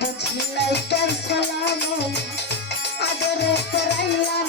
বুঝলাইকার সালাম। আদরে করাইলাম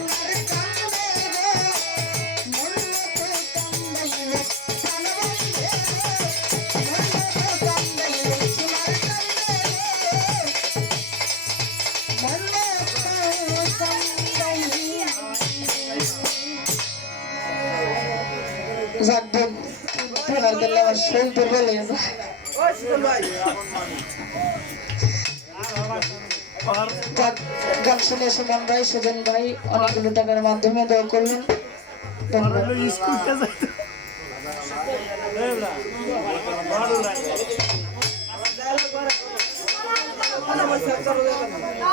একদিন তোমার বেলা আমার সন্তুর বলে গান শুনে সুমন ভাই সুজন ভাই অনেকগুলো টাকার মাধ্যমে দোয়া করলেন ধন্যবাদ